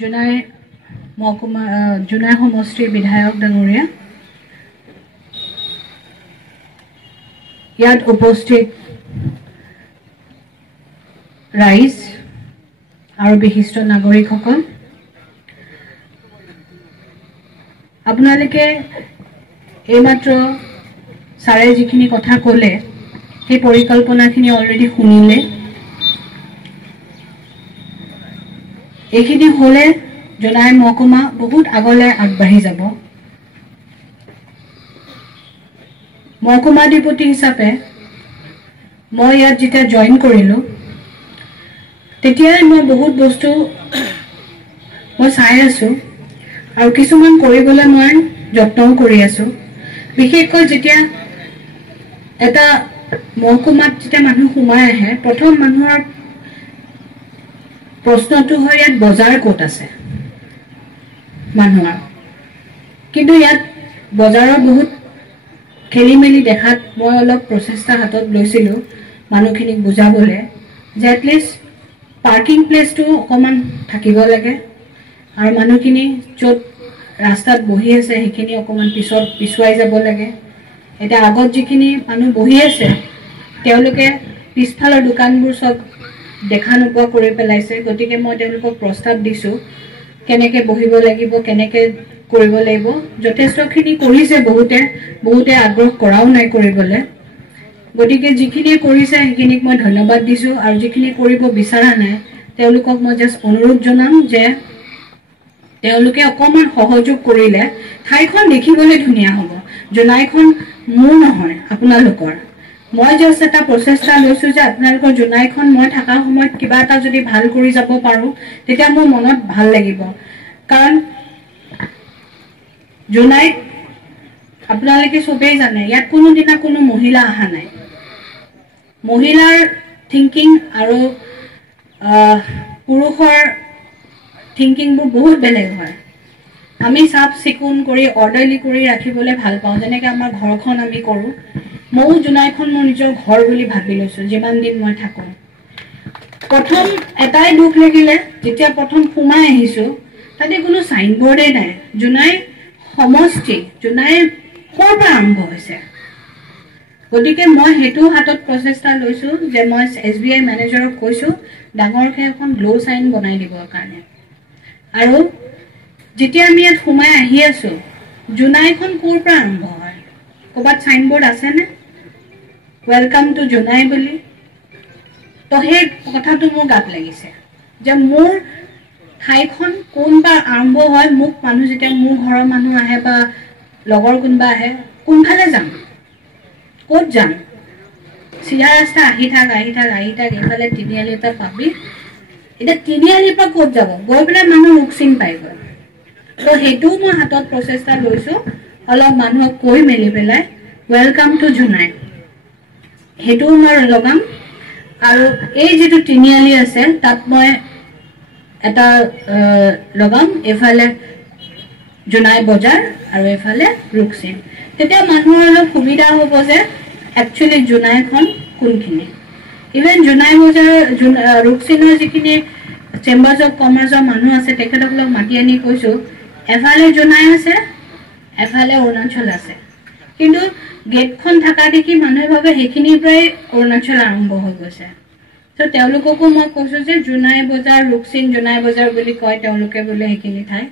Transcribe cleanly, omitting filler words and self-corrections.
জোনাই মহকুমা জোনাই সমষ্টিৰ বিধায়ক ডাঙৰীয়া, ইয়াত উপস্থিত ৰাইজ আৰু বিশিষ্ট নাগৰিকসকল, আপোনালোকে এইমাত্ৰ ছাৰে যিখিনি কথা ক'লে সেই পৰিকল্পনাখিনি অলৰেডি শুনিলে। এইখিনি হ'লে জোনাই মহকুমা বহুত আগলৈ আগবাঢ়ি যাব। মহকুমাধিপতি হিচাপে মই ইয়াত যেতিয়া জইন কৰিলোঁ তেতিয়াই মই বহুত বস্তু মই চাই আছোঁ আৰু কিছুমান কৰিবলৈ মই যত্নও কৰি আছোঁ। বিশেষকৈ যেতিয়া এটা মহকুমাত যেতিয়া মানুহ সোমাই আহে, প্ৰথম মানুহৰ প্ৰশ্নটো হয় ইয়াত বজাৰ ক'ত আছে মানুহৰ। কিন্তু ইয়াত বজাৰৰ বহুত খেলি মেলি দেখাত মই অলপ প্ৰচেষ্টা হাতত লৈছিলোঁ মানুহখিনিক বুজাবলৈ যে এটলিষ্ট পাৰ্কিং প্লেচটো অকণমান থাকিব লাগে আৰু মানুহখিনি য'ত ৰাস্তাত বহি আছে সেইখিনি অকণমান পিছুৱাই যাব লাগে। এতিয়া আগত যিখিনি মানুহ বহি আছে তেওঁলোকে পিছফালৰ দোকানবোৰ চব দেখা নোপোৱা কৰি পেলাইছে। গতিকে মই তেওঁলোকক প্ৰস্তাৱ দিছোঁ কেনেকৈ বহিব লাগিব, কেনেকৈ কৰিব লাগিব। যথেষ্টখিনি কৰিছে, বহুতে আগ্ৰহ কৰাও নাই কৰিবলৈ। গতিকে যিখিনিয়ে কৰিছে সেইখিনিক মই ধন্যবাদ দিছোঁ আৰু যিখিনি কৰিব বিচৰা নাই তেওঁলোকক মই জাষ্ট অনুৰোধ জনাম যে তেওঁলোকে অকণমান সহযোগ কৰিলে ঠাইখন দেখিবলৈ ধুনীয়া হ'ব। জোনাইখন মোৰ নহয়, আপোনালোকৰ। মই জাষ্ট এটা প্ৰচেষ্টা লৈছোঁ যে আপোনালোকৰ জোনাইখন মই থকা সময়ত কিবা এটা যদি ভাল কৰি যাব পাৰোঁ তেতিয়া মোৰ মনত ভাল লাগিব। কাৰণ জোনাইত আপোনালোকে চবেই জানে ইয়াত কোনোদিনা কোনো মহিলা অহা নাই। মহিলাৰ থিংকিং আৰু পুৰুষৰ থিংকিংবোৰ বহুত বেলেগ হয়। আমি চাফ চিকুণ কৰি অৰ্ডাৰলি কৰি ৰাখিবলৈ ভাল পাওঁ, যেনেকৈ আমাৰ ঘৰখন আমি কৰোঁ। ময়ো জোনাইখন মোৰ নিজৰ ঘৰ বুলি ভাবি লৈছোঁ যিমান দিন মই থাকোঁ। প্ৰথম এটাই দুখ লাগিলে যেতিয়া প্ৰথম সোমাই আহিছোঁ তাতে কোনো চাইনবৰ্ডেই নাই। জোনাই সমষ্টি, জোনাই ক'ৰ পৰা আৰম্ভ হৈছে। গতিকে মই সেইটো হাতত প্ৰচেষ্টা লৈছোঁ যে মই SBI মেনেজাৰক কৈছোঁ ডাঙৰকৈ এখন গ্ল' চাইন বনাই দিবৰ কাৰণে। আৰু যেতিয়া আমি ইয়াত সোমাই আহি আছোঁ জোনাইখন ক'ৰ পৰা আৰম্ভ হয়, ক'ৰবাত চাইনবৰ্ড আছেনে ৱেলকাম টু জোনাই বুলি? তো সেই কথাটো মোৰ গাত লাগিছে যে মোৰ ঠাইখন কোনবা আৰম্ভ হয়। মোক মানুহ যেতিয়া মোৰ ঘৰৰ মানুহ আহে বা লগৰ কোনোবা আহে, কোনফালে যাম, ক'ত যাম? চিধা ৰাস্তা আহি থাক এইফালে তিনিআলিৰ পৰা পাবি। এতিয়া তিনিআলিৰ পৰা ক'ত যাব, গৈ পেলাই মানুহ ৰুকচিন পাইগৈ। তো সেইটোও মই হাতত প্ৰচেষ্টা লৈছোঁ অলপ মানুহক কৈ মেলি পেলাই ৱেলকাম টু জোনাই সেইটোও মই লগাম। আৰু এই যিটো তিনিআলি আছে তাত মই এটা লগাম, এইফালে জোনাই বজাৰ আৰু এইফালে ৰুকচিন। তেতিয়া মানুহৰ অলপ সুবিধা হ'ব যে একচুৱেলি জোনাইখন কোনখিনি। ইভেন জোনাই বজাৰ ৰুকচিনৰ যিখিনি চেম্বাৰ্ছ অফ কমাৰ্চৰ মানুহ আছে তেখেতসকলক মাতি আনি কৈছোঁ এফালে জোনাই আছে এফালে অৰুণাচল আছে। কিন্তু গেটখন থকা দেখি মানুহে ভাবে সেইখিনিৰ পৰাই অৰুণাচল আৰম্ভ হৈ গৈছে। তো তেওঁলোককো মই কৈছোঁ যে জোনাই বজাৰ ৰুকচিন জোনাই বজাৰ বুলি কয় তেওঁলোকে বোলে সেইখিনি ঠাই।